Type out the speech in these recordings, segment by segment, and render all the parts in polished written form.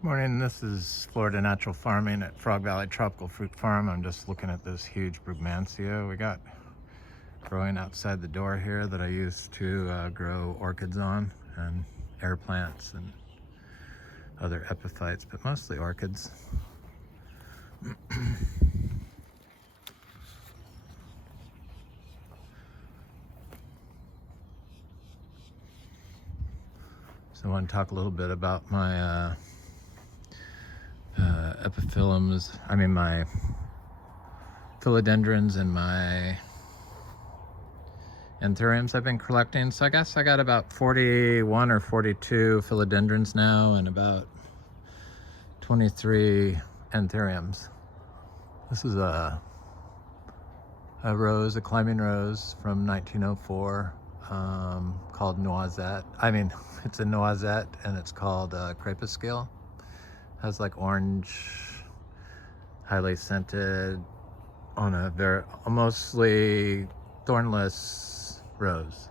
Morning, this is Florida Natural Farming at Frog Valley Tropical Fruit Farm. I'm just looking at this huge Brugmansia we got growing outside the door here that I used to grow orchids on, and air plants and other epiphytes, but mostly orchids. So I want to talk a little bit about my my philodendrons and my Anthuriums I've been collecting. So I guess I got about 41 or 42 philodendrons now and about 23 Anthuriums. This is a rose, a climbing rose from 1904 called Noisette. It's a Noisette and it's called Crepuscule. Has like orange, highly scented, on a mostly thornless rose.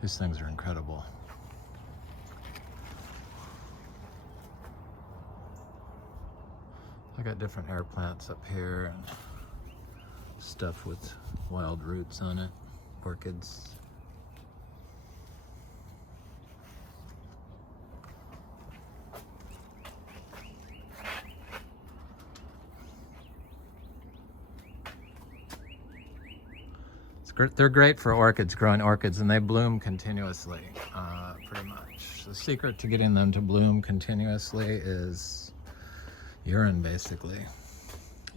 These things are incredible. I got different air plants up here and stuff with wild roots on it, orchids. They're great for orchids, growing orchids, and they bloom continuously, pretty much. The secret to getting them to bloom continuously is urine, basically.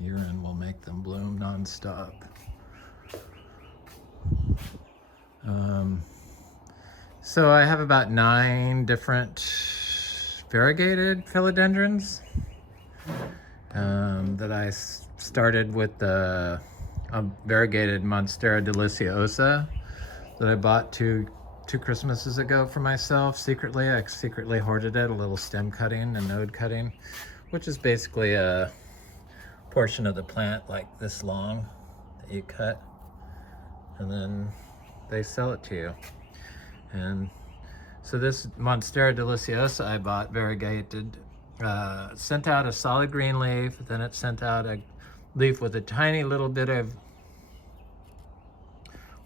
Urine will make them bloom non-stop. So I have about 9 different variegated philodendrons that I started with the variegated Monstera Deliciosa that I bought two Christmases ago for myself secretly. I secretly hoarded it, a little stem cutting and node cutting, which is basically a portion of the plant like this long that you cut, and then they sell it to you. And so this Monstera Deliciosa I bought variegated, sent out a solid green leaf, then it sent out a leaf with a tiny little bit of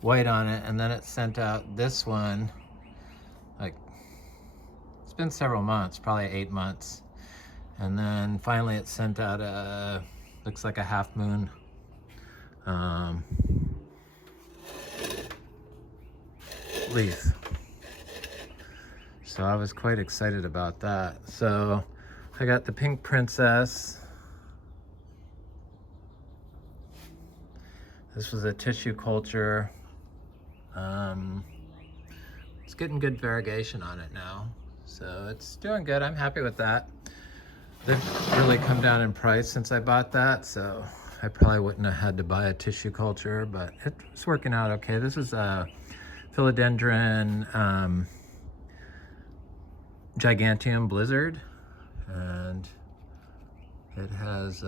white on it, and then it sent out this one, like, it's been several months, probably 8 months, and then finally it sent out a, looks like a half moon leaf. So I was quite excited about that. So I got the Pink Princess. This was a tissue culture. It's getting good variegation on it now, so it's doing good. I'm happy with that. They've really come down in price since I bought that, so I probably wouldn't have had to buy a tissue culture, but it's working out okay. This is a Philodendron Gigantium Blizzard, and it has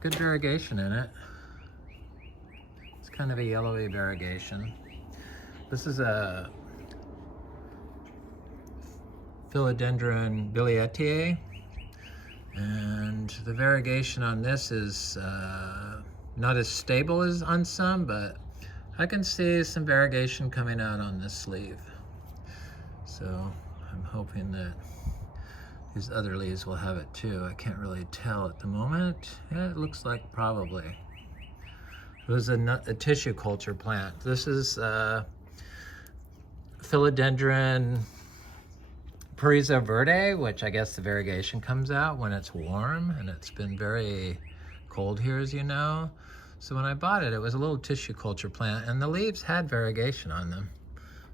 good variegation in it. It's kind of a yellowy variegation. This is a Philodendron Biliate, and the variegation on this is not as stable as on some, but I can see some variegation coming out on this sleeve. So I'm hoping that these other leaves will have it too. I can't really tell at the moment. Yeah, it looks like probably. It was a tissue culture plant. This is Philodendron Parisa Verde, which I guess the variegation comes out when it's warm, and it's been very cold here, as you know. So when I bought it, it was a little tissue culture plant, and the leaves had variegation on them.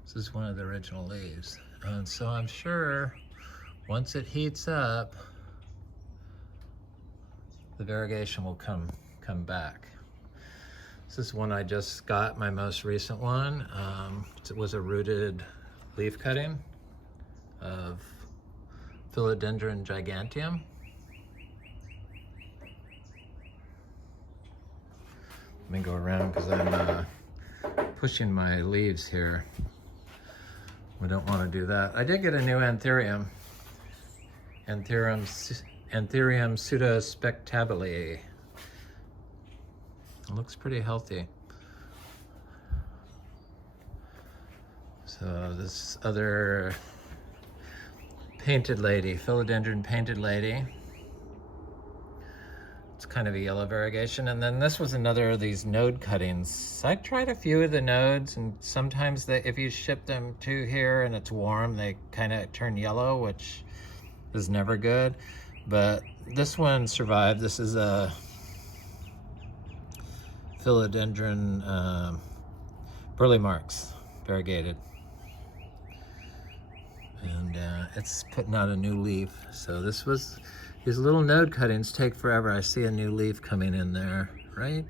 This is one of the original leaves. And so I'm sure once it heats up, the variegation will come back. This is one I just got, my most recent one. It was a rooted leaf cutting of Philodendron Gigantium. Let me go around because I'm pushing my leaves here. We don't want to do that. I did get a new Anthurium. Anthurium pseudospectabile. It looks pretty healthy. So this other painted lady, Philodendron painted lady. It's kind of a yellow variegation. And then this was another of these node cuttings. I tried a few of the nodes, and sometimes if you ship them to here and it's warm, they kind of turn yellow, which is never good. But this one survived. This is a Philodendron Burley Marks, variegated. And it's putting out a new leaf. So these little node cuttings take forever. I see a new leaf coming in there, right?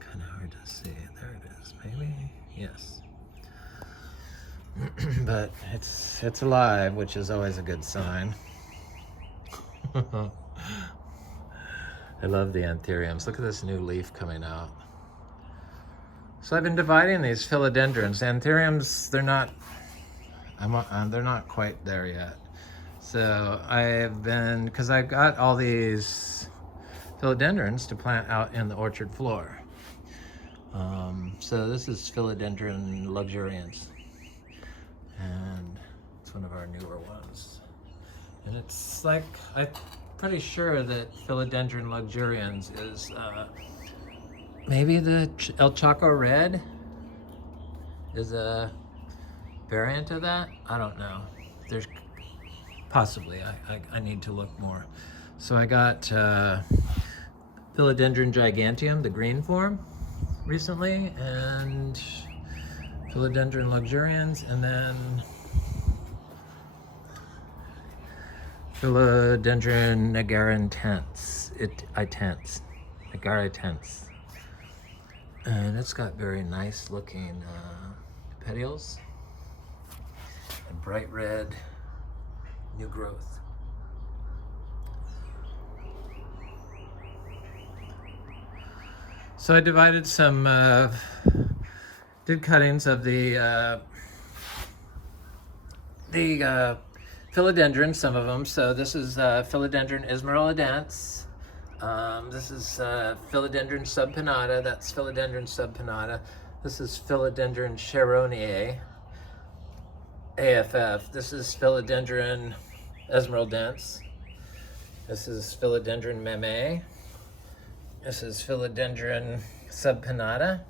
Kind of hard to see. There it is, maybe? Yes. But it's alive, which is always a good sign. I love the Anthuriums. Look at this new leaf coming out. So I've been dividing these philodendrons. Anthuriums, they're not quite there yet. So I've been, because I've got all these philodendrons to plant out in the orchard floor. So this is Philodendron Luxuriance, and it's one of our newer ones. And it's like, I'm pretty sure that Philodendron Luxuriance is maybe the El Chaco Red is a variant of that. I don't know. There's possibly, I need to look more. So I got Philodendron Gigantium, the green form, recently, and Philodendron Luxuriance, and then Philodendron Nagarentense, Nagarentense. And it's got very nice looking petioles and bright red new growth. So I divided some, did cuttings of the philodendron, some of them. So this is Philodendron Esmeraldense. This is Philodendron subpinnata. That's Philodendron subpinnata. This is Philodendron Cheroneae, AFF. This is Philodendron Esmeraldense. This is Philodendron Meme. This is Philodendron subpinnata.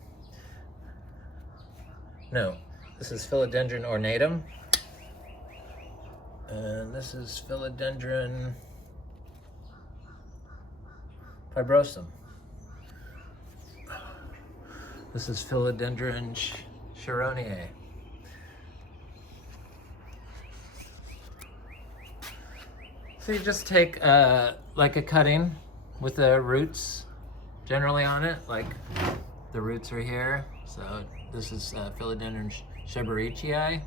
No, this is Philodendron ornatum. And this is Philodendron fibrosum. This is Philodendron Cheroneae. So you just take like a cutting with the roots generally on it, like the roots are here. So this is Philodendron Scheberichii.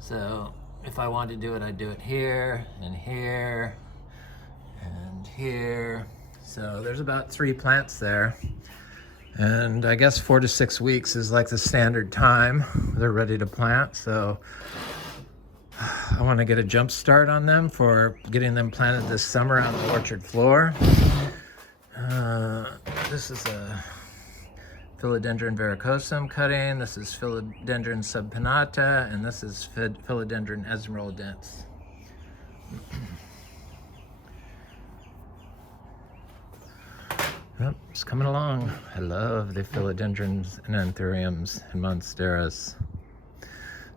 So if I wanted to do it, I'd do it here and here and here. So there's about 3 plants there. And I guess 4 to 6 weeks is like the standard time they're ready to plant. So I want to get a jump start on them for getting them planted this summer on the orchard floor. This is a Philodendron varicosum cutting. This is Philodendron subpinnata, and this is Philodendron esmeraldense. Yep, it's coming along. I love the philodendrons and anthuriums and monsteras.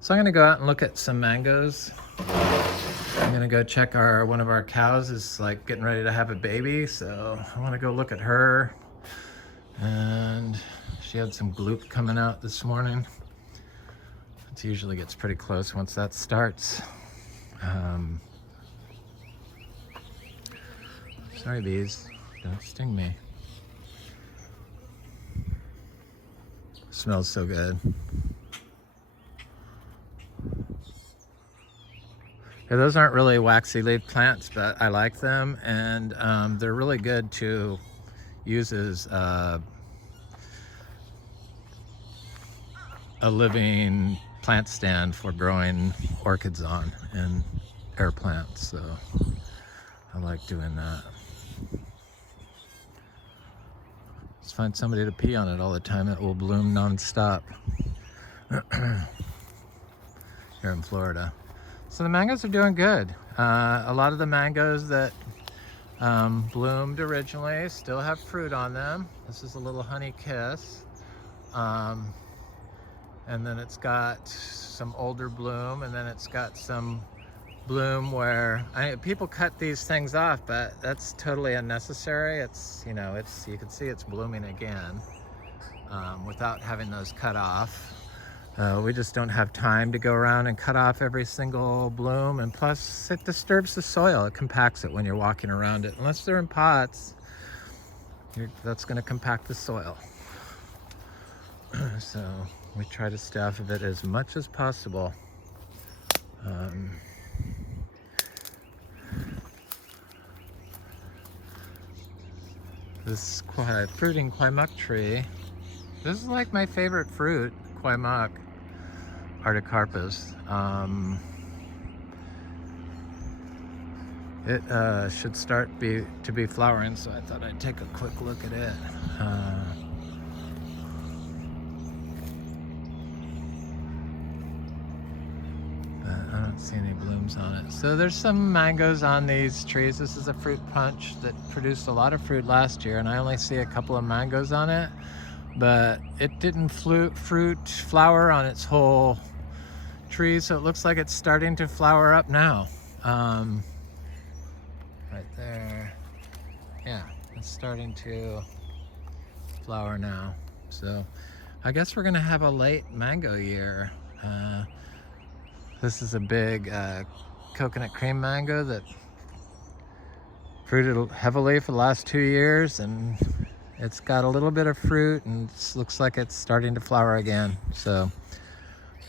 So I'm going to go out and look at some mangoes. I'm going to go check one of our cows is like getting ready to have a baby, so I want to go look at her. And she had some gloop coming out this morning. It usually gets pretty close once that starts. Sorry, bees, don't sting me. Smells so good. Yeah, those aren't really waxy leaf plants, but I like them, and they're really good to use as a living plant stand for growing orchids on and air plants, so I like doing that. Just find somebody to pee on it all the time. It will bloom non-stop here in Florida. So the mangoes are doing good. A lot of the mangoes that bloomed originally still have fruit on them. This is a little honey kiss. And then it's got some older bloom, and then it's got some bloom where people cut these things off, but that's totally unnecessary. It's, you know, you can see it's blooming again without having those cut off. We just don't have time to go around and cut off every single bloom, and plus it disturbs the soil. It compacts it when you're walking around it. Unless they're in pots, that's going to compact the soil. So we try to stay off of it as much as possible. This fruiting Quaimuk tree, this is like my favorite fruit, Quaimuk articarpus. It should start to be flowering, so I thought I'd take a quick look at it. I don't see any blooms on it. So there's some mangoes on these trees. This is a fruit punch that produced a lot of fruit last year, and I only see a couple of mangoes on it, but it didn't flower on its whole tree, so it looks like it's starting to flower up now. Right there. Yeah, it's starting to flower now. So I guess we're gonna have a late mango year. This is a big coconut cream mango that fruited heavily for the last 2 years, and it's got a little bit of fruit, and it looks like it's starting to flower again. So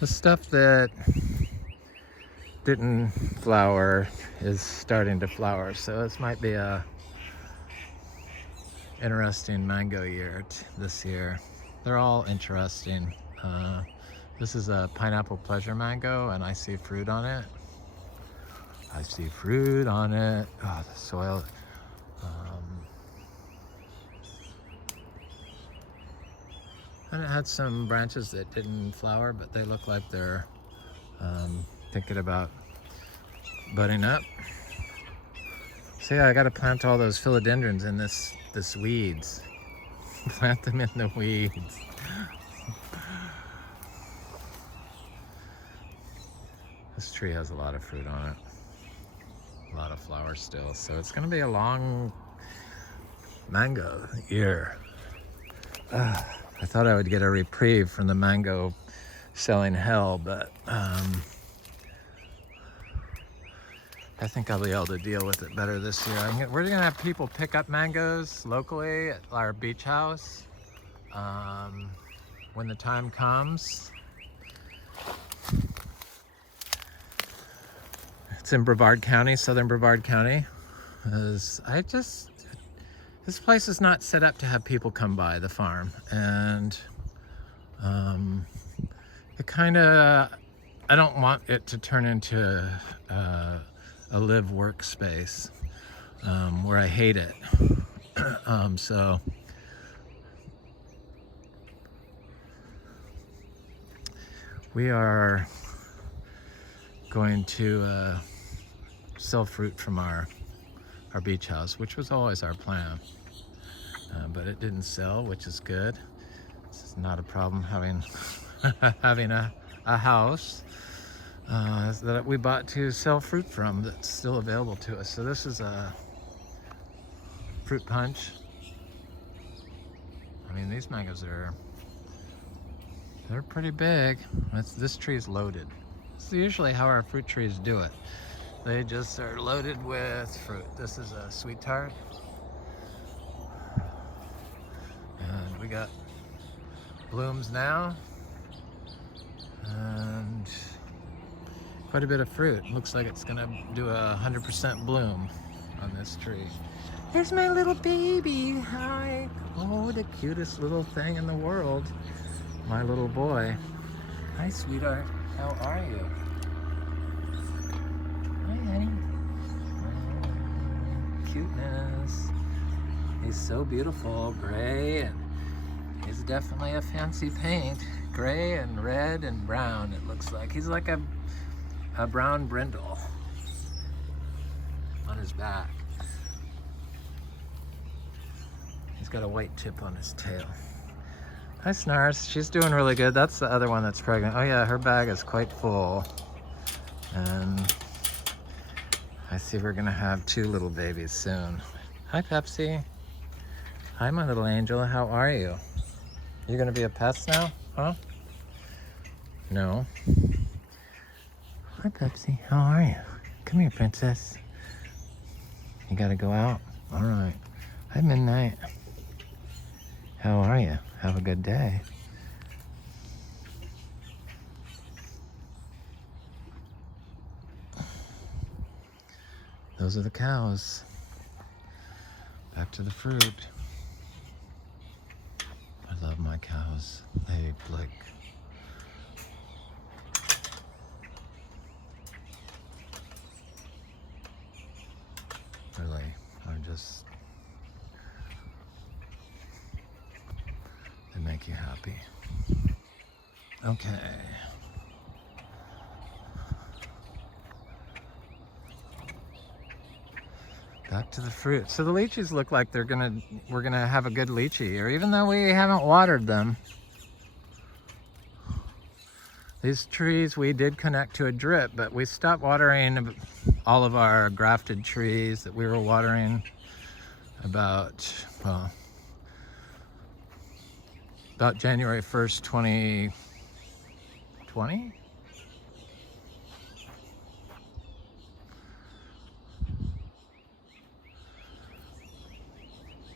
the stuff that didn't flower is starting to flower. So this might be a interesting mango year this year. They're all interesting. This is a pineapple pleasure mango, and I see fruit on it. I see fruit on it. Oh, the soil. And it had some branches that didn't flower, but they look like they're thinking about budding up. So yeah, I got to plant all those philodendrons in this weeds. Plant them in the weeds. This tree has a lot of fruit on it. A lot of flowers still. So it's going to be a long mango year. I thought I would get a reprieve from the mango selling hell, but I think I'll be able to deal with it better this year. We're going to have people pick up mangoes locally at our beach house when the time comes. It's in Brevard County, southern Brevard County. This place is not set up to have people come by the farm, and it kind of, I don't want it to turn into a live work space where I hate it. So we are going to sell fruit from our beach house, which was always our plan, but it didn't sell, which is good. It's not a problem having having a house that we bought to sell fruit from that's still available to us. So this is a fruit punch. I mean, these mangoes they're pretty big. This tree is loaded. This is usually how our fruit trees do it. They just are loaded with fruit. This is a sweet tart. And we got blooms now. And quite a bit of fruit. Looks like it's gonna do 100% bloom on this tree. Here's my little baby. Hi. Oh, the cutest little thing in the world. My little boy. Hi, sweetheart. How are you? Hi, honey. Cuteness. He's so beautiful, gray, and he's definitely a fancy paint. Gray and red and brown, it looks like. He's like a brown brindle on his back. He's got a white tip on his tail. Hi, Snars. She's doing really good. That's the other one that's pregnant. Oh yeah, her bag is quite full. And I see we're gonna have 2 little babies soon. Hi, Pepsi. Hi, my little angel. How are you? You gonna be a pest now? Huh? No. Hi, Pepsi. How are you? Come here, princess. You gotta go out? All right. Hi, Midnight. How are you? Have a good day. Those are the cows. Back to the fruit. I love my cows. They blink. Really, they make you happy. Okay. Back to the fruit. So the lychees look like we're gonna have a good lychee year, even though we haven't watered them. These trees we did connect to a drip, but we stopped watering all of our grafted trees that we were watering about January 1st, 2020.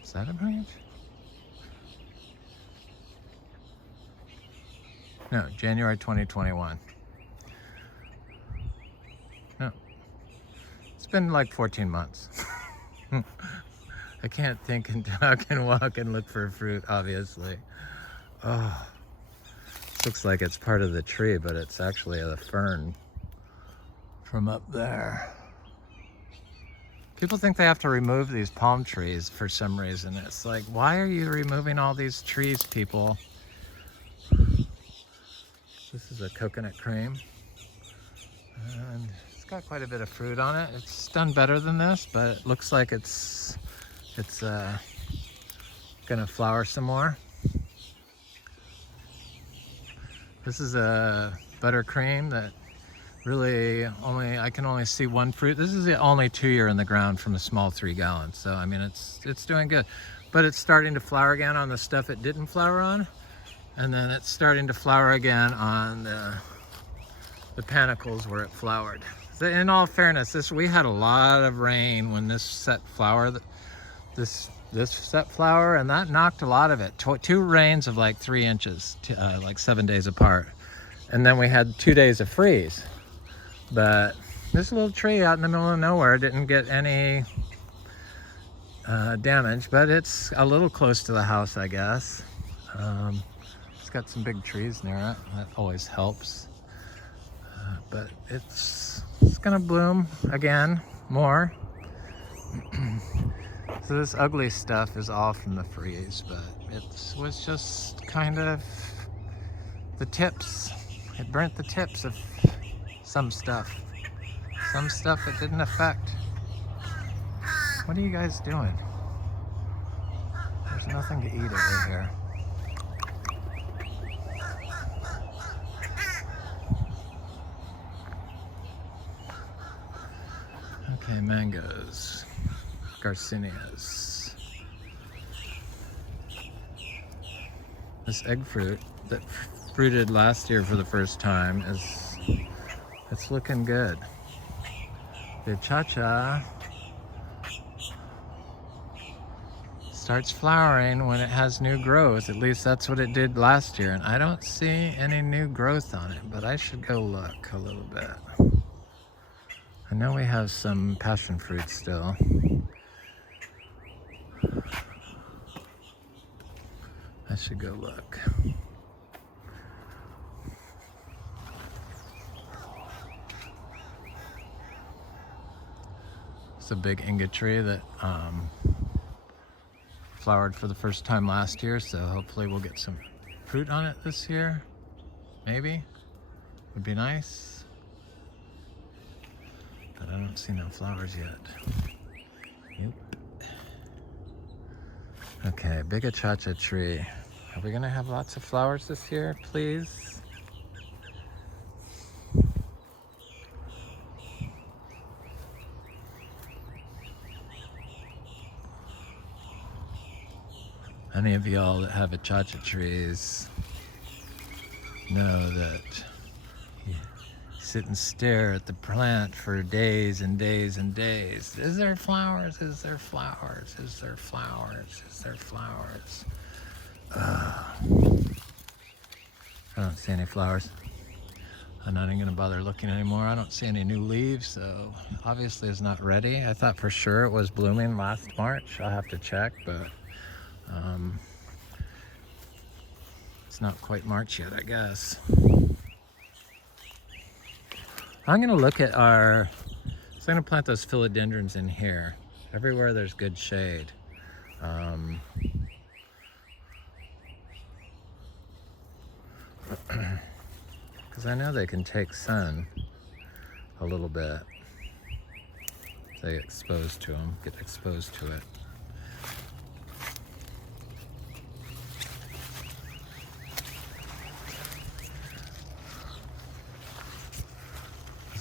Is that a branch? No, January 2021. No. It's been like 14 months. I can't think and talk and walk and look for fruit, obviously. Oh, this looks like it's part of the tree, but it's actually a fern from up there. People think they have to remove these palm trees for some reason. It's like, why are you removing all these trees, people? This is a coconut cream. And it's got quite a bit of fruit on it. It's done better than this, but it looks like it's gonna flower some more. This is a buttercream that really I can only see 1 fruit. This is the only 2-year in the ground from a small 3 gallons. So I mean, it's doing good, but it's starting to flower again on the stuff it didn't flower on, and then it's starting to flower again on the panicles where it flowered. So in all fairness, we had a lot of rain when this set flower. This set flower, and that knocked a lot of it. 2 rains of like 3 inches, like 7 days apart, and then we had 2 days of freeze. But this little tree out in the middle of nowhere didn't get any damage, but it's a little close to the house, I guess. It's got some big trees near it. That always helps. But it's gonna bloom again more. So this ugly stuff is all from the freeze, but it was just kind of the tips. It burnt the tips of some stuff. Some stuff it didn't affect. What are you guys doing? There's nothing to eat over here. Okay, mangoes. Garcinias. This egg fruit that fruited last year for the first time it's looking good. The cha-cha starts flowering when it has new growth. At least that's what it did last year, and I don't see any new growth on it, but I should go look a little bit. I know we have some passion fruit still. I should go look. It's a big inga tree that flowered for the first time last year, so hopefully we'll get some fruit on it this year. Maybe. Would be nice. But I don't see no flowers yet. Nope. Okay, big achacha tree. Are we gonna have lots of flowers this year, please? Any of y'all that have achacha trees know that you sit and stare at the plant for days and days and days. Is there flowers? Is there flowers? Is there flowers? Is there flowers? I don't see any flowers. I'm not even gonna bother looking anymore. I don't see any new leaves, so obviously it's not ready. I thought for sure it was blooming last March. I'll have to check, but it's not quite March yet, I guess. I'm gonna look at so I'm gonna plant those philodendrons in here. Everywhere there's good shade. Because I know they can take sun a little bit. They get exposed to it.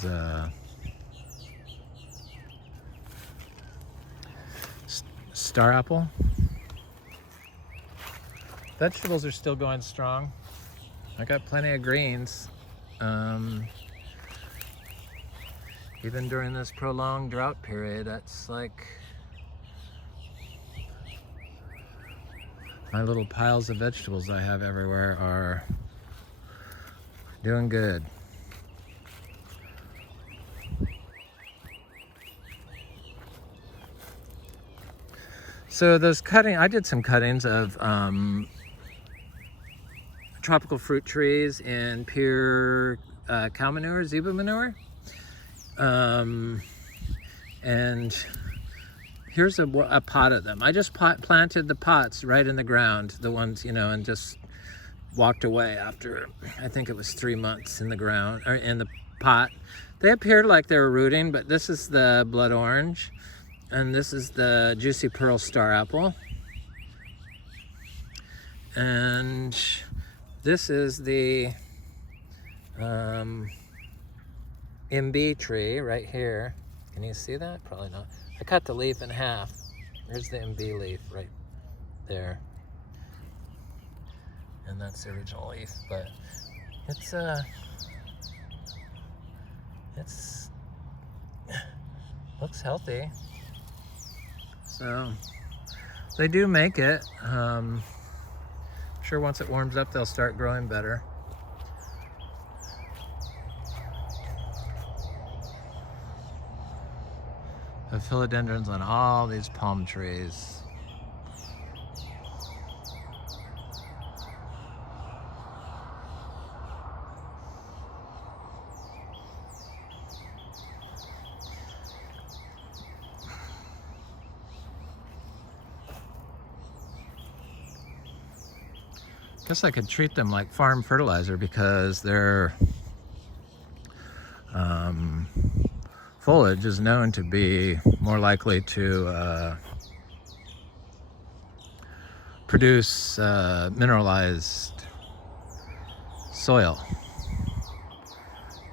There's a star apple. Vegetables are still going strong. I got plenty of greens. Even during this prolonged drought period, that's like my little piles of vegetables I have everywhere are doing good. So I did some cuttings of tropical fruit trees in pure cow manure, Zebu manure. And here's a pot of them. I just planted the pots right in the ground, the ones, and just walked away after, I think it was 3 months in the ground, or in the pot. They appeared like they were rooting, but this is the blood orange, and this is the juicy pearl star apple. And this is the MB tree right here. Can you see that? Probably not. I cut the leaf in half. There's the MB leaf right there. And that's the original leaf, but it's looks healthy. So they do make it. I'm sure once it warms up, they'll start growing better. The philodendrons on all these palm trees. Guess I could treat them like farm fertilizer because their foliage is known to be more likely to produce mineralized soil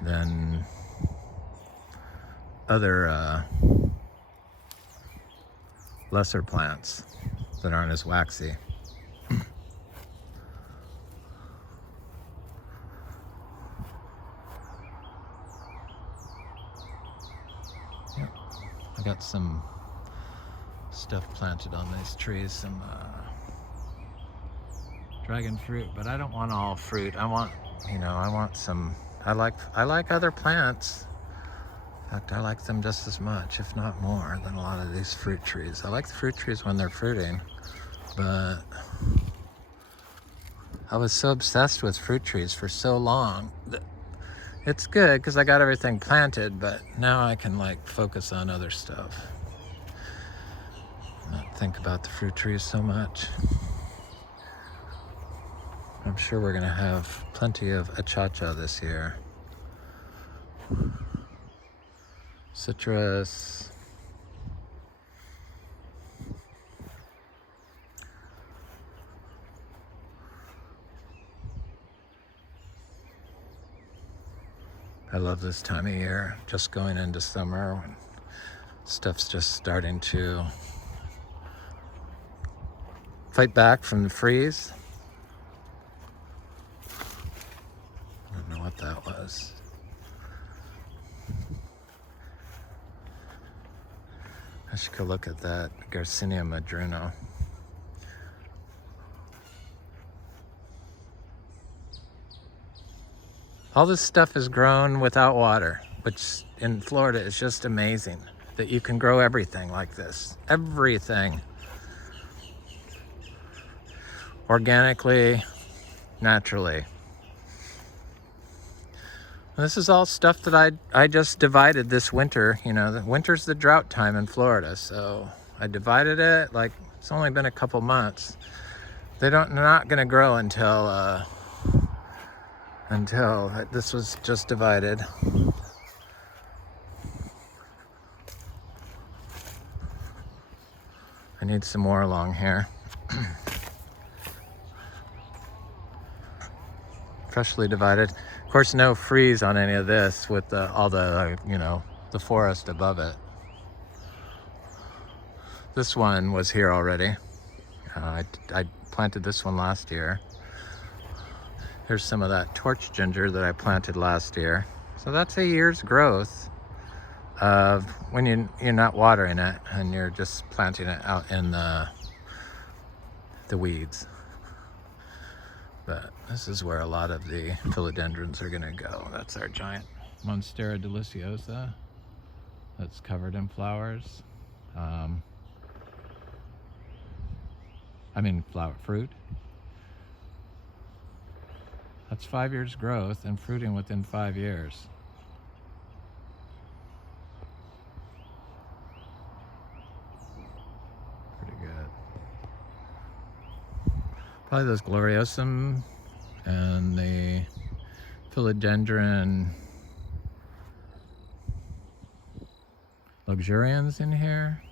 than other lesser plants that aren't as waxy. I got some stuff planted on these trees, some dragon fruit, but I don't want all fruit. I want, I want some, I like other plants. In fact, I like them just as much, if not more, than a lot of these fruit trees. I like the fruit trees when they're fruiting, but I was so obsessed with fruit trees for so long that it's good because I got everything planted, but now I can focus on other stuff. think about the fruit trees so much. I'm sure we're gonna have plenty of achacha this year. Citrus. I love this time of year, just going into summer when stuff's just starting to fight back from the freeze. I don't know what that was. I should go look at that Garcinia madruno. All this stuff is grown without water, which in Florida is just amazing that you can grow everything like this. Everything. Organically, naturally. And this is all stuff that I just divided this winter. You know, the winter's the drought time in Florida, so I divided it. Like, it's only been a couple months. They're not gonna grow until this was just divided. I need some more along here. Freshly divided. Of course, no freeze on any of this with all the, you know, the forest above it. This one was here already. I planted this one last year. Here's some of that torch ginger that I planted last year. So that's a year's growth of when you're not watering it and you're just planting it out in the weeds. But this is where a lot of the philodendrons are gonna go. That's our giant Monstera Deliciosa that's covered in flowers. Fruit. That's 5 years growth and fruiting within 5 years. Pretty good. Probably those Gloriosum and the Philodendron Luxuriance in here.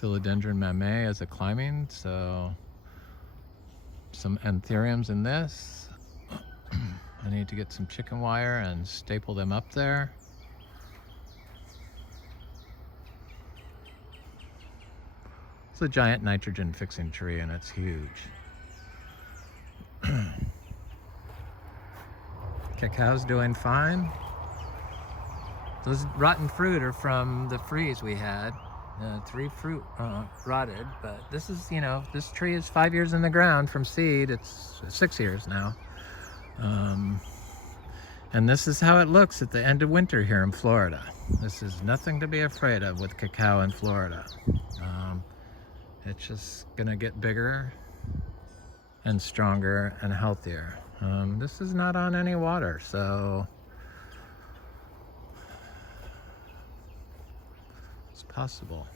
Philodendron mame as a climbing, so some Anthuriums in this. I need to get some chicken wire and staple them up there. It's a giant nitrogen fixing tree and it's huge. Cacao's doing fine. Those rotten fruit are from the freeze we had. 3 fruit rotted, but this is, you know, this tree is 5 years in the ground from seed. It's 6 years now. And this is how it looks at the end of winter here in Florida. This is nothing to be afraid of with cacao in Florida. It's just gonna get bigger and stronger and healthier. This is not on any water, so it's possible.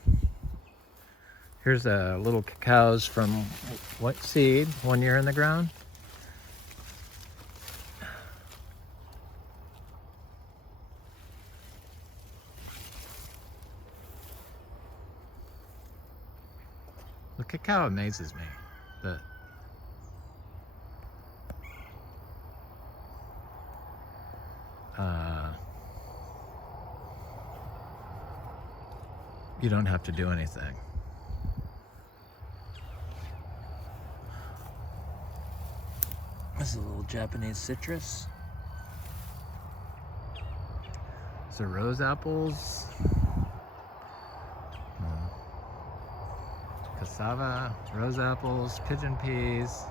Here's a little cacaos from what seed, 1 year in the ground. The cacao amazes me. You don't have to do anything. This is a little Japanese citrus. These are rose apples. Cassava, rose apples, pigeon peas,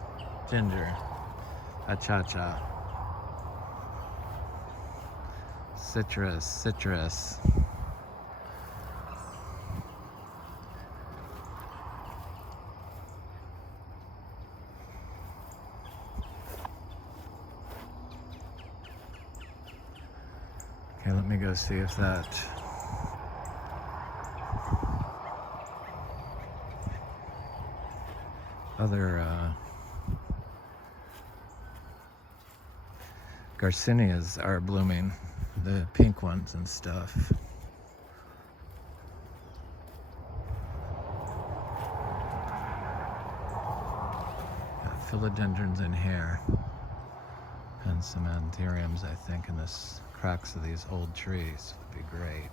ginger, achacha, citrus. Okay, Okay, let me go see if that other Garcinias are blooming, the pink ones and stuff. Got philodendrons in here and some anthuriums, I think, in the cracks of these old trees. Would be great.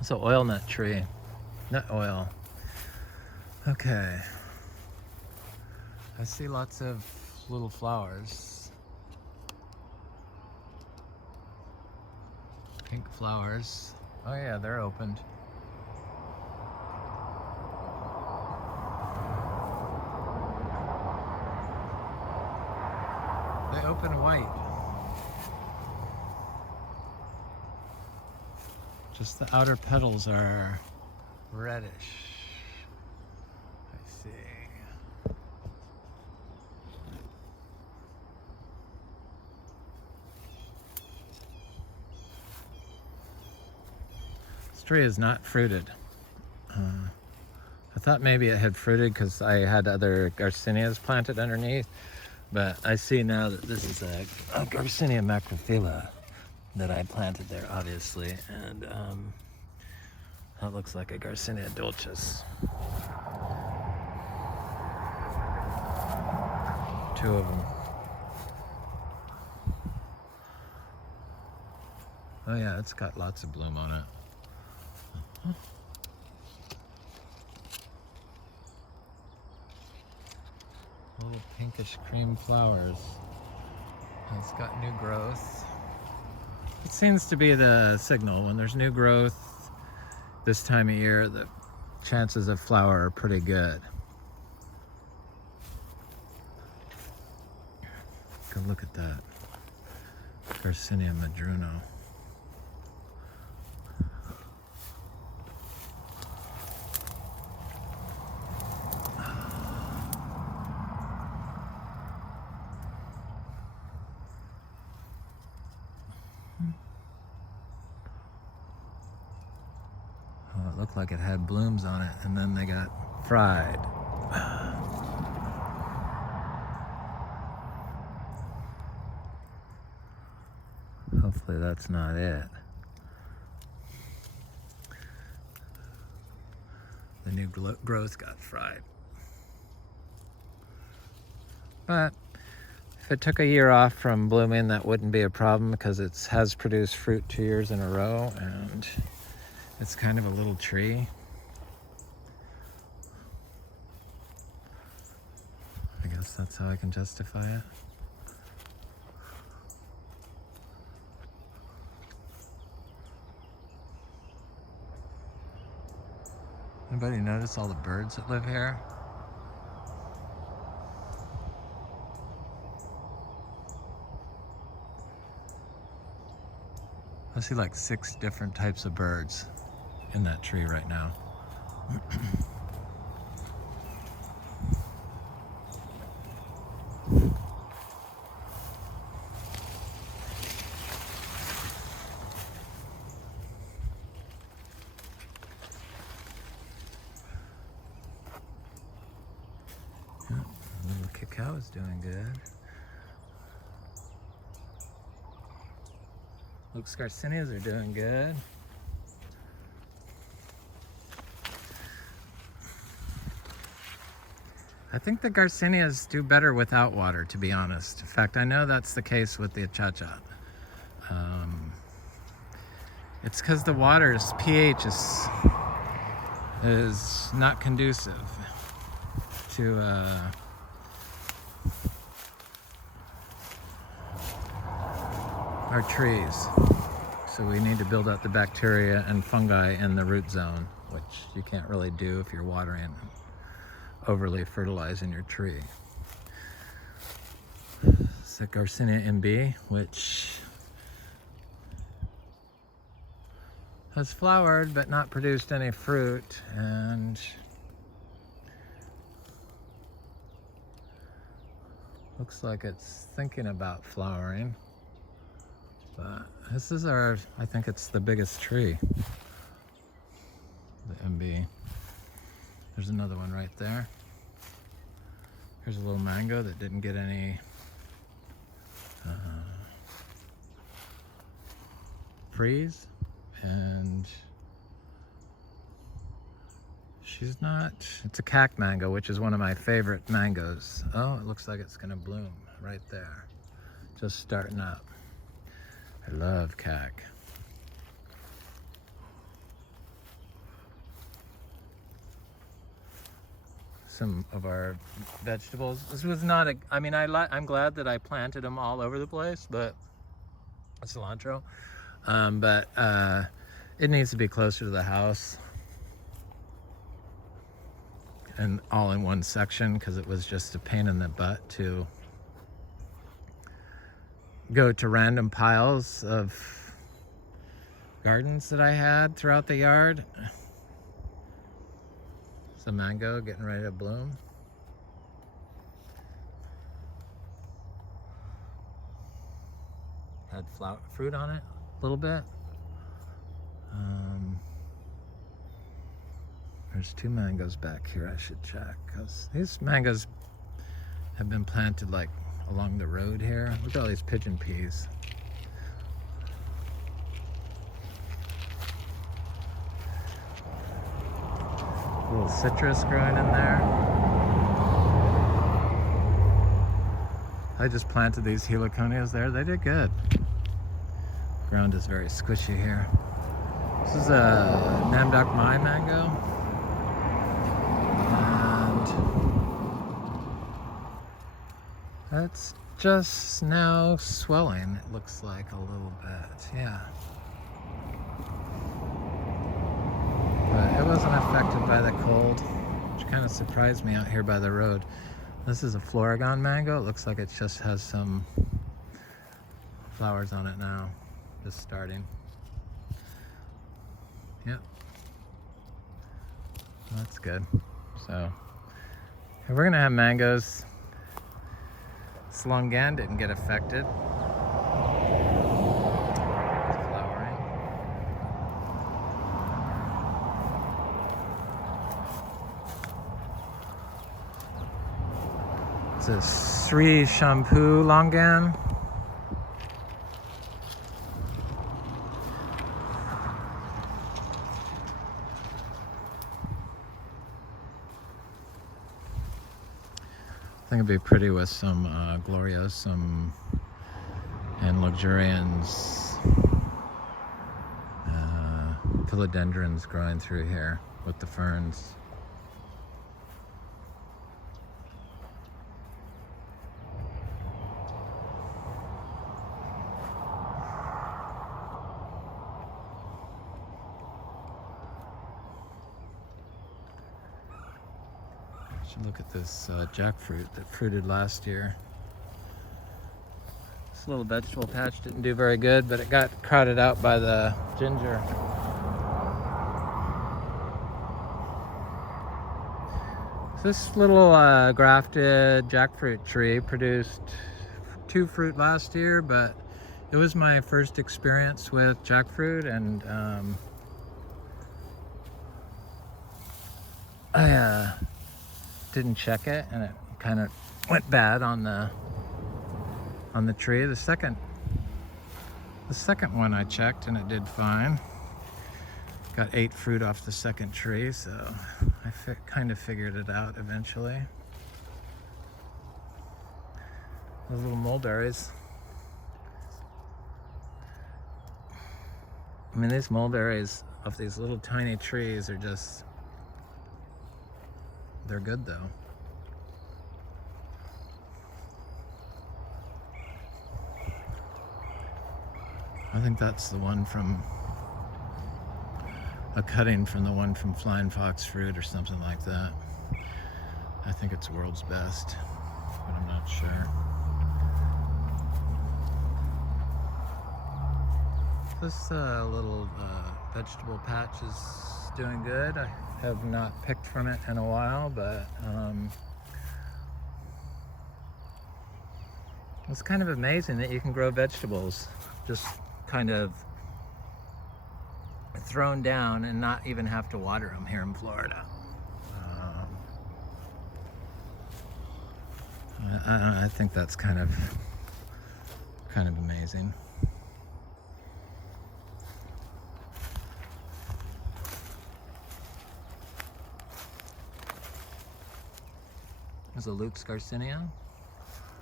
It's an oil nut tree, nut oil. Okay. I see lots of little flowers. Pink flowers. Oh yeah, they're opened. They open white. Just the outer petals are reddish. I see. This tree is not fruited. I thought maybe it had fruited because I had other Garcinias planted underneath, but I see now that this is a Garcinia macrophylla that I planted there, obviously, and that looks like a Garcinia dulcis. Two of them. Oh yeah, it's got lots of bloom on it. Little pinkish cream flowers. And it's got new growth. It seems to be the signal. When there's new growth this time of year, the chances of flower are pretty good. Go look at that. Garcinia madruno. Oh, it looked like it had blooms on it, and then they got fried. Hopefully that's not it. The new growth got fried. But if it took a year off from blooming, that wouldn't be a problem because it has produced fruit 2 years in a row, and it's kind of a little tree. I guess that's how I can justify it. Anybody notice all the birds that live here? I see like 6 different types of birds in that tree right now. Little cacao is doing good. Looks Garcinias are doing good. I think the Garcinias do better without water, to be honest. In fact, I know that's the case with the Achachat. It's because the water's pH is not conducive to our trees. So we need to build up the bacteria and fungi in the root zone, which you can't really do if you're watering overly fertilizing your tree. It's a Garcinia MB, which has flowered but not produced any fruit, and looks like it's thinking about flowering. But this is our, I think it's the biggest tree, the MB. There's another one right there. Here's a little mango that didn't get any freeze, and she's not, it's a cack mango, which is one of my favorite mangoes. Oh, it looks like it's gonna bloom right there. Just starting up. I love cack. Some of our vegetables. This was not a, I mean, I'm glad that I planted them all over the place, but cilantro. But it needs to be closer to the house and all in one section, because it was just a pain in the butt to go to random piles of gardens that I had throughout the yard. It's a mango getting ready to bloom. Had fruit on it a little bit. There's 2 mangoes back here I should check, because these mangoes have been planted like along the road here. Look at all these pigeon peas. A little citrus growing in there. I just planted these heliconias there. They did good. Ground is very squishy here. This is a Namdok Mai mango. And it's just now swelling, it looks like, a little bit, yeah. But it wasn't affected by the cold, which kind of surprised me out here by the road. This is a Florigon mango. It looks like it just has some flowers on it now, just starting. Yep. That's good. So, we're gonna have mangoes. Slungan didn't get affected. It's flowering. It's a Sri Shampoo Longan. I think it'd be pretty with some Gloriosum and Luxuriance Philodendrons growing through here with the ferns. Look at this jackfruit that fruited last year. This little vegetable patch didn't do very good, but it got crowded out by the ginger. This little grafted jackfruit tree produced 2 fruit last year, but it was my first experience with jackfruit, and I didn't check it, and it kind of went bad on the tree. The second one I checked, and it did fine. Got 8 fruit off the second tree, so I kind of figured it out eventually. Those little mulberries. I mean, these mulberries off these little tiny trees are just, they're good though. I think that's the one from, a cutting from the one from Flying Fox Fruit or something like that. I think it's world's best, but I'm not sure. This little vegetable patch is doing good. I have not picked from it in a while, but it's kind of amazing that you can grow vegetables just kind of thrown down and not even have to water them here in Florida. I think that's kind of amazing. There's a Luke's Garcinia.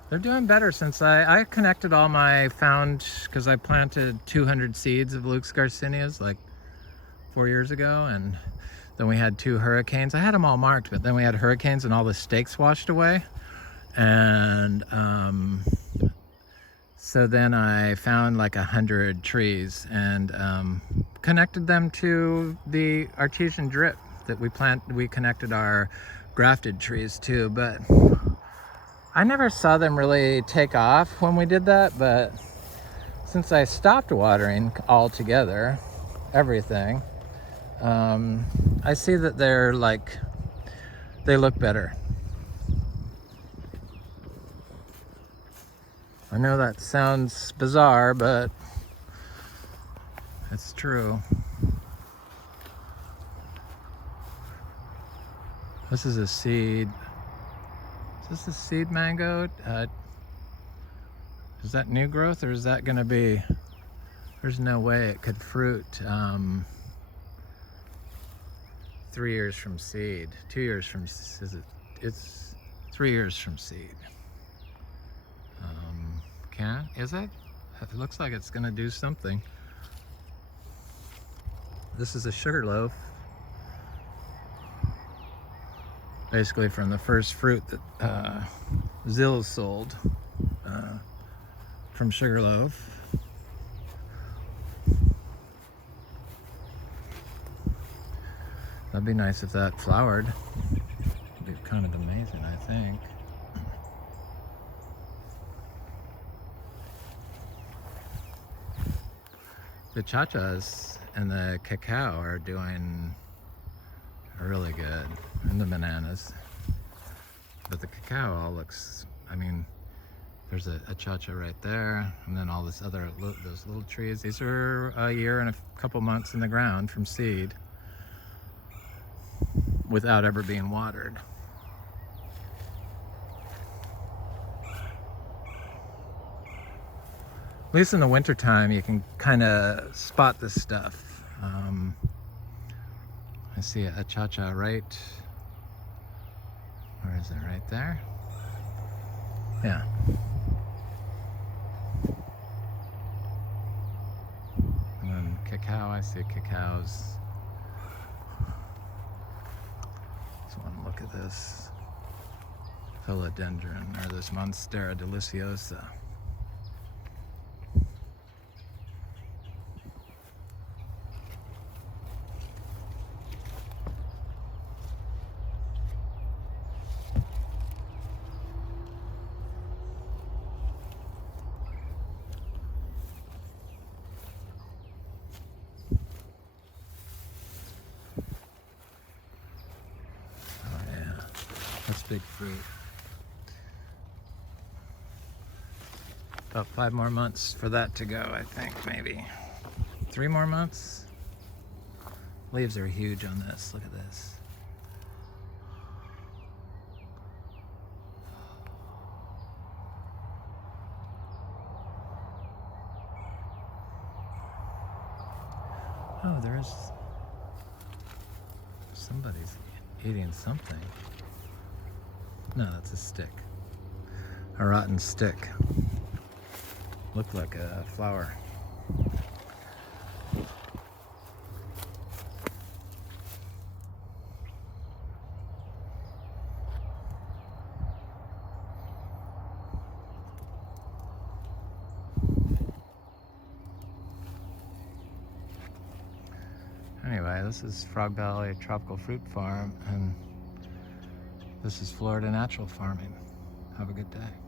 They're doing better since I connected all my because I planted 200 seeds of Luke's Garcinias like 4 years ago, and then we had 2 hurricanes. I had them all marked, but then we had hurricanes and all the stakes washed away. And so then I found like 100 trees and connected them to the artesian drip that we connected our grafted trees to, but I never saw them really take off when we did that. But since I stopped watering altogether, everything, I see that they look better. I know that sounds bizarre, but it's true. This is a seed. Is this a seed mango? Is that new growth, or is that going to be... There's no way it could fruit 3 years from seed. 2 years from... It's 3 years from seed. Is it? It looks like it's going to do something. This is a sugar loaf. Basically from the first fruit that Zills sold from Sugar Loaf. That'd be nice if that flowered. It'd be kind of amazing, I think. The chachas and the cacao are doing really good, and the bananas. But the cacao all looks, I mean, there's a cha-cha right there, and then all this other, those little trees. These are a year and a couple months in the ground from seed without ever being watered. At least in the wintertime, you can kind of spot this stuff. I see a cha-cha right, where is it, right there? Yeah. And then cacao, I see cacaos. Just want to look at this philodendron, or this Monstera Deliciosa. That's big fruit. About 5 more months for that to go, I think, maybe. 3 more months? Leaves are huge on this. Look at this. Oh, there's... somebody's eating something. No, that's a stick. A rotten stick. Looked like a flower. Anyway, this is Frog Valley Tropical Fruit Farm, and This is Florida Natural Farming. Have a good day.